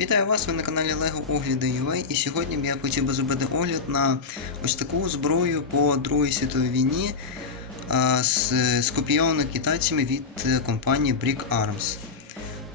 Вітаю вас, ви на каналі LEGO Огляди UA і сьогодні я хотів би зробити огляд на ось таку зброю по Другій світовій війні з, скопійовано китайцями від е, компанії Brick Arms.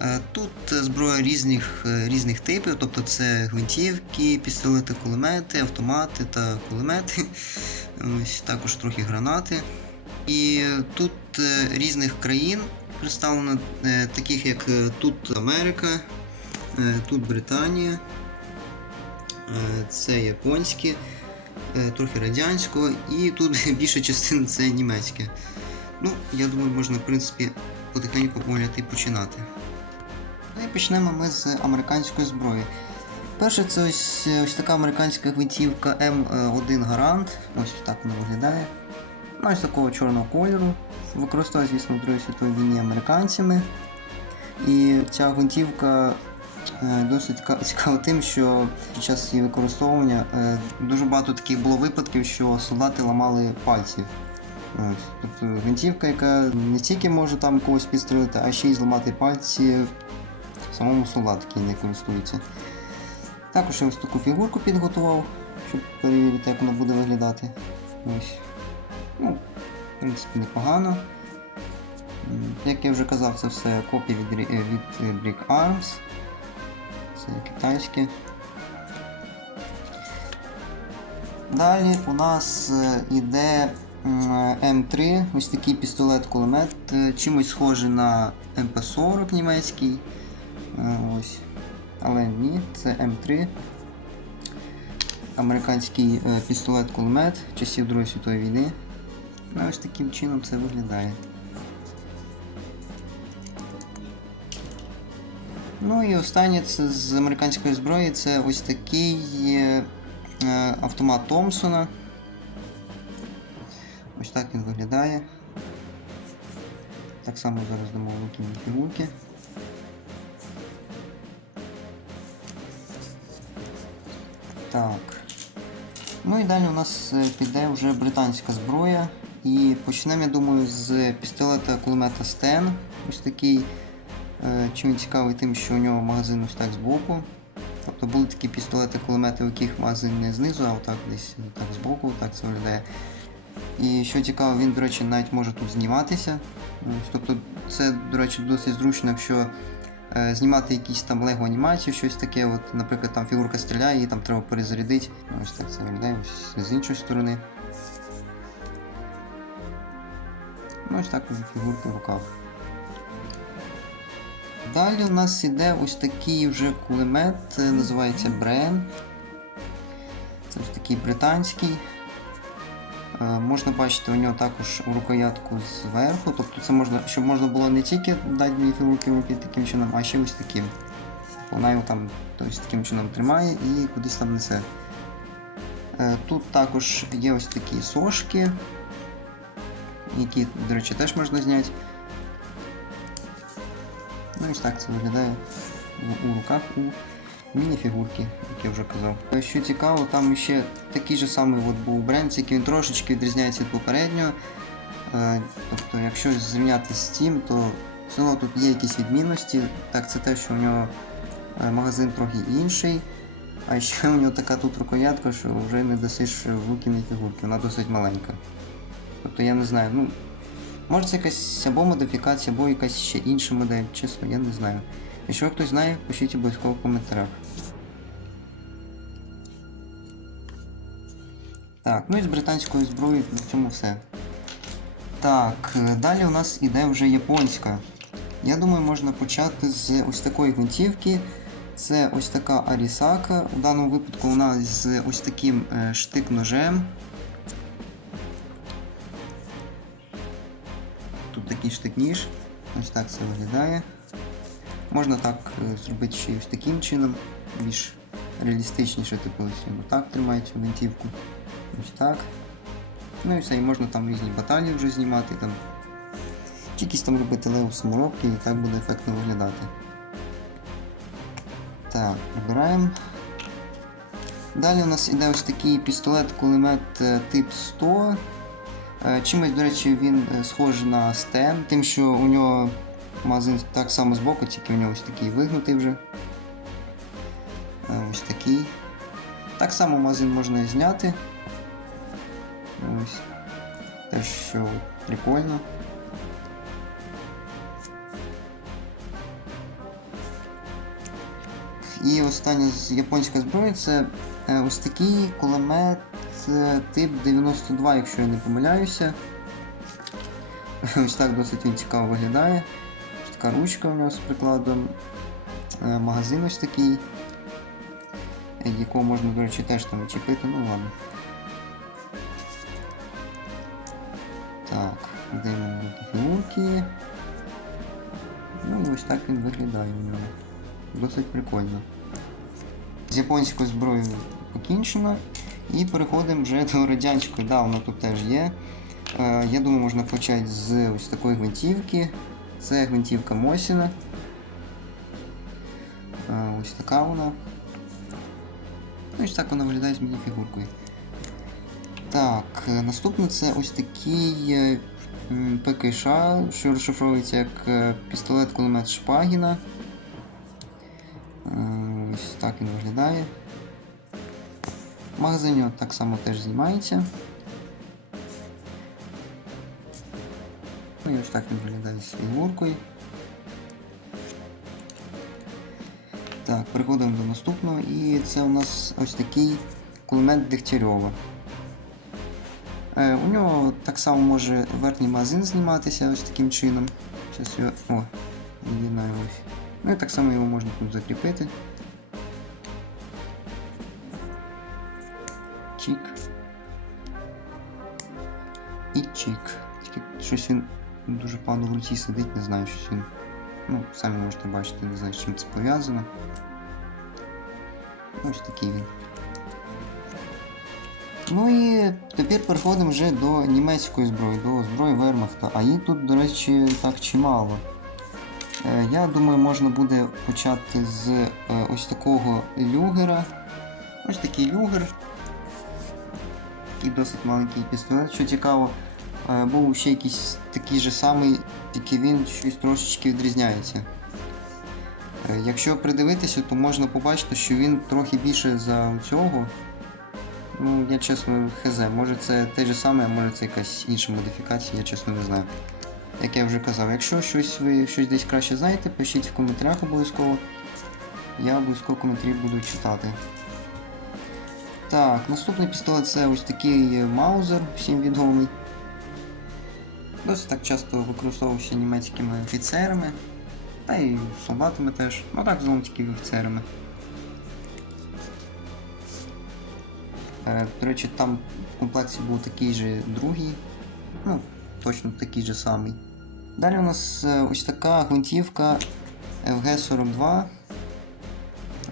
Е, Тут зброя різних, е, різних типів, тобто це гвинтівки, пістолети, кулемети, автомати та кулемети, ось також трохи гранати. І тут різних країн представлено, таких як тут Америка, тут Британія, е, це японське, е, трохи радянського, і тут більша частина це німецьке. Ну, я думаю, можна, в принципі, потихеньку огляд і починати. Ну і почнемо ми з американської зброї. Перше, це ось, ось така американська гвинтівка М1 Гарант. Ось так вона виглядає. Ну, ось такого чорного кольору. Використовується, звісно, в Другій світовій війні американцями. І ця гвинтівка е, досить ка- цікава тим, що під час її використовування е, дуже багато таких було випадків, що солдати ламали пальці. Тобто гвинтівка, яка не тільки може там когось підстрелити, а ще й зламати пальці самому солдату, який не користується. Також я ось таку фігурку підготував, щоб перевірити, як воно буде виглядати. Ось. Ну, в принципі, непогано. Як я вже казав, це все копії від, е, від е, Brick Arms. Це китайське. Далі у нас е, іде м, М3, ось такий пістолет-кулемет, е, чимось схожий на МП-40 німецький. Е, Ось. Але ні, це М3. Американський е, пістолет-кулемет часів Другої світової війни. Ну, ось таким чином це виглядає. Ну і останнє з американської зброї це ось такий е, е, автомат Томпсона. Ось так він виглядає. Так само зараз дамо руки фігурки. Так. Ну і далі у нас е, піде вже британська зброя. І почнемо, я думаю, з пістолета кулемета Стен. Ось такий. Е, Чим він цікавий тим, що у нього магазин ось так збоку. Тобто були такі пістолети кулемети, у яких магазин не знизу, а отак десь так збоку, так це виглядає. І що цікаво, він, до речі, навіть може тут зніматися. Тобто це, до речі, досить зручно, якщо е, знімати якісь там лего анімацію, щось таке. От, наприклад, там фігурка стріляє, її там треба перезарядити. Ось так це виглядає ось з іншої сторони. Ну, ось так фігурки в руках. Далі у нас іде ось такий вже кулемет, е, називається Брен. Це ось такий британський. Е, Можна бачити у нього також рукоятку зверху, тобто це можна, щоб можна було не тільки дати дві фігурки в руки таким чином, а ще ось таким. Вона його там тобто, таким чином тримає і кудись там несе. Е, Тут також є ось такі сошки, які, до речі, теж можна зняти. Ну ось так це виглядає у, руках у мініфігурки, як я вже казав. Що цікаво, там ще такий же самий от був бренд, який він трошечки відрізняється від попереднього. Е, Тобто, якщо зрівняти з тим, то все одно тут є якісь відмінності. Так, це те, що у нього е, магазин трохи інший. А ще у нього така тут рукоятка, що вже не досиш в руки фігурки, вона досить маленька. Тобто я не знаю, ну. Може це якась або модифікація, або якась ще інша модель, чесно, я не знаю. Якщо хтось знає, пишіть обов'язково в коментарях. Так, ну і з британською зброєю на цьому все. Так, е, далі у нас іде вже японська. Я думаю, можна почати з ось такої гвинтівки. Це ось така Арісака. У даному випадку вона з ось таким е, штик-ножем. Такий штик-ніж. Ось так це виглядає. Можна так е, зробити ще й ось таким чином, більш реалістичніше, типу ось так тримає цю гвинтівку. Ось так. Ну і все, і можна там різні баталії вже знімати, там. Якісь там робити леву саморобки і так буде ефектно виглядати. Так, прибираємо. Далі у нас іде ось такий пістолет-кулемет е, тип 100. Е, Чимось, до речі, він е, схожий на стен, тим, що у нього магазин так само збоку, тільки у нього ось такий вигнутий вже. ось такий. Так само магазин можна зняти. Ось. Те, що прикольно. І остання з японська зброя це е, ось такий кулемет е, тип 92, якщо я не помиляюся. Ось так досить він цікаво виглядає. Ось така ручка у нього з прикладом. Е, Магазин ось такий, е, якого можна, до речі, теж там чіпити, ну ладно. Так, йдемо фігурки. Ну і ось так він виглядає у нього. Досить прикольно. З японською зброєю покінчено. І переходимо вже до радянської. Да, вона тут теж є. Е, я думаю, можна почати з ось такої гвинтівки. Це гвинтівка Мосіна. Е, ось така вона. Ну ось так вона виглядає з мініфігуркою. Так, е, наступне це ось такий е, ПКШ, що розшифровується як е, пістолет-кулемет Шпагіна. Е, Ось так він виглядає. Магазині так само теж знімається. Ну і ось так він виглядає з фігуркою. Так, переходимо до наступного і це у нас ось такий кулемет Дегтярьова. Е, у нього так само може верхній магазин зніматися ось таким чином. Зараз його. О, від'єднаю ось. Ну і так само його можна тут закріпити. Чік. І чік. Тільки щось він дуже погано в руці сидить, не знаю, щось він. Ну, самі можете бачити, не знаю, з чим це пов'язано. Ось такий він. Ну і тепер переходимо вже до німецької зброї, до зброї Вермахта. А її тут, до речі, так чимало. Е, Я думаю, можна буде почати з е, ось такого люгера. Ось такий люгер. Такий досить маленький пістолет. Що цікаво, е, був ще якийсь такий же самий, тільки він щось трошечки відрізняється. Е, Якщо придивитися, то можна побачити, що він трохи більше за цього. Ну, я чесно хз, може це те же саме, а може це якась інша модифікація, я чесно не знаю. Як я вже казав, якщо щось ви щось десь краще знаєте, пишіть в коментарях обов'язково. Я обов'язково коментарі буду читати. Так, наступний пістолет це ось такий Маузер, всім відомий. Досить так часто використовувався німецькими офіцерами, та й солдатами теж. Ну так, загалом тільки офіцерами. Е, До речі, там в комплекті був такий же другий, ну, точно такий же самий. Далі у нас е, ось така гвинтівка FG42.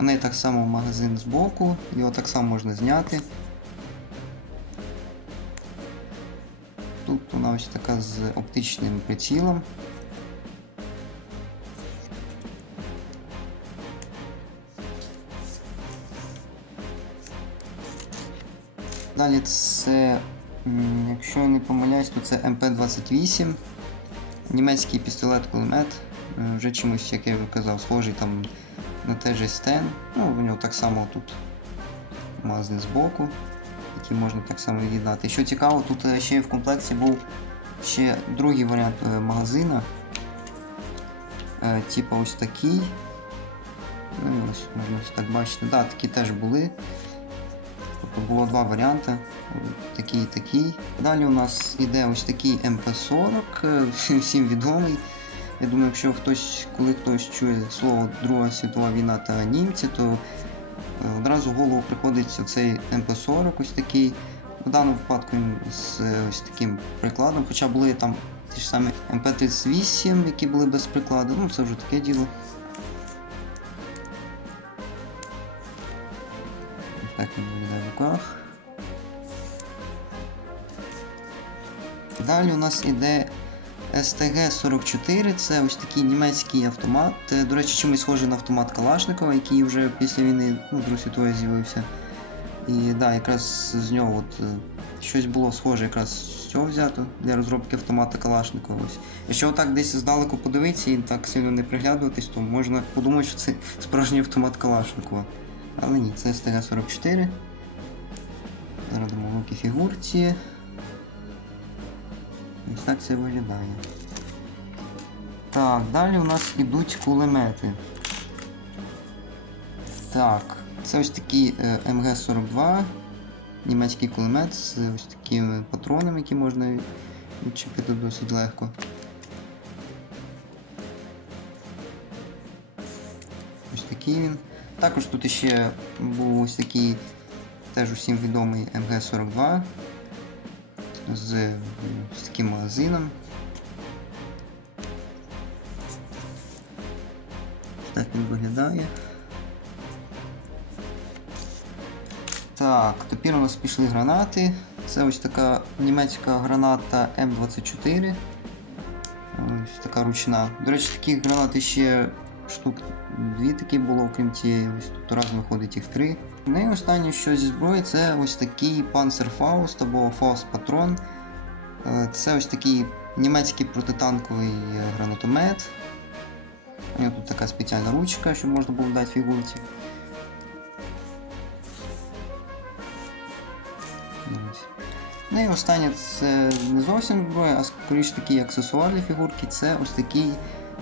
У неї так само магазин збоку, його так само можна зняти. Тут вона ось така з оптичним прицілом. Далі це, якщо я не помиляюсь, то це МП-28. Німецький пістолет-кулемет. Е, Вже чимось, як я вже казав, схожий там на те же стен. Ну, у нього так само тут магазин збоку, який можна так само від'єднати. Що цікаво, тут е, ще в комплекті був ще другий варіант е, магазина. Е, Типа ось такий. Ну, ось можна так бачити. Да, такі теж були. Тобто було два варіанти. Такий і такий. Далі у нас іде ось такий МП-40, е, всім відомий. Я думаю, якщо хтось, коли хтось чує слово Друга світова війна та німці, то е, одразу в голову приходить оцей МП-40 ось такий. В даному випадку з е, ось таким прикладом, хоча були там ті ж самі МП-38, які були без прикладу, ну це вже таке діло. Так він виглядає в руках. Далі у нас іде STG-44, це ось такий німецький автомат. Е, До речі, чимось схожий на автомат Калашникова, який вже після війни ну, Другої світової з'явився. І да, якраз з нього от, е, щось було схоже якраз з цього взято для розробки автомата Калашникова. Ось. Якщо отак десь здалеку подивитися і так сильно не приглядуватись, то можна подумати, що це справжній автомат Калашникова. Але ні, це СТГ-44. Зараз дамо руки фігурці. Ось так це виглядає. Так, далі у нас ідуть кулемети. Так, це ось такий е, МГ-42, німецький кулемет з ось такими патронами, які можна відчепити досить легко. Ось такий він. Також тут ще був ось такий теж усім відомий МГ-42 з, з таким магазином. Так він виглядає. Так, тепер у нас пішли гранати. Це ось така німецька граната М24. Ось така ручна. До речі, таких гранат ще штук дві такі було, окрім цієї. Ось тут разом виходить їх три. Ну і останнє, що зі зброї, це ось такий Panzerfaust або Patron. Е, Це ось такий німецький протитанковий е, гранатомет. У нього тут така спеціальна ручка, щоб можна було дати фігурці. Ну і останнє це не зовсім зброя, а скоріше такі аксесуарні фігурки. Це ось такий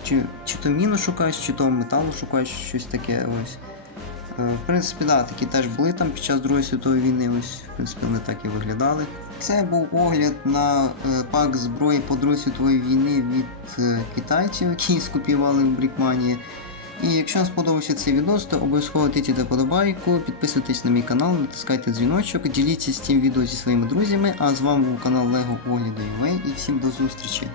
чи, чи то міношукач, чи то металошукач, щось таке. ось. Е, В принципі, да, такі теж були там під час Другої світової війни, ось, в принципі, вони так і виглядали. Це був огляд на е, пак зброї по Другої світової війни від е, китайців, які скопіювали в Брікманії. І якщо вам сподобався цей відео, то обов'язково тицяйте подобайку, підписуйтесь на мій канал, натискайте дзвіночок, діліться з цим відео зі своїми друзями. А з вами був канал Lego Огляду UA і всім до зустрічі!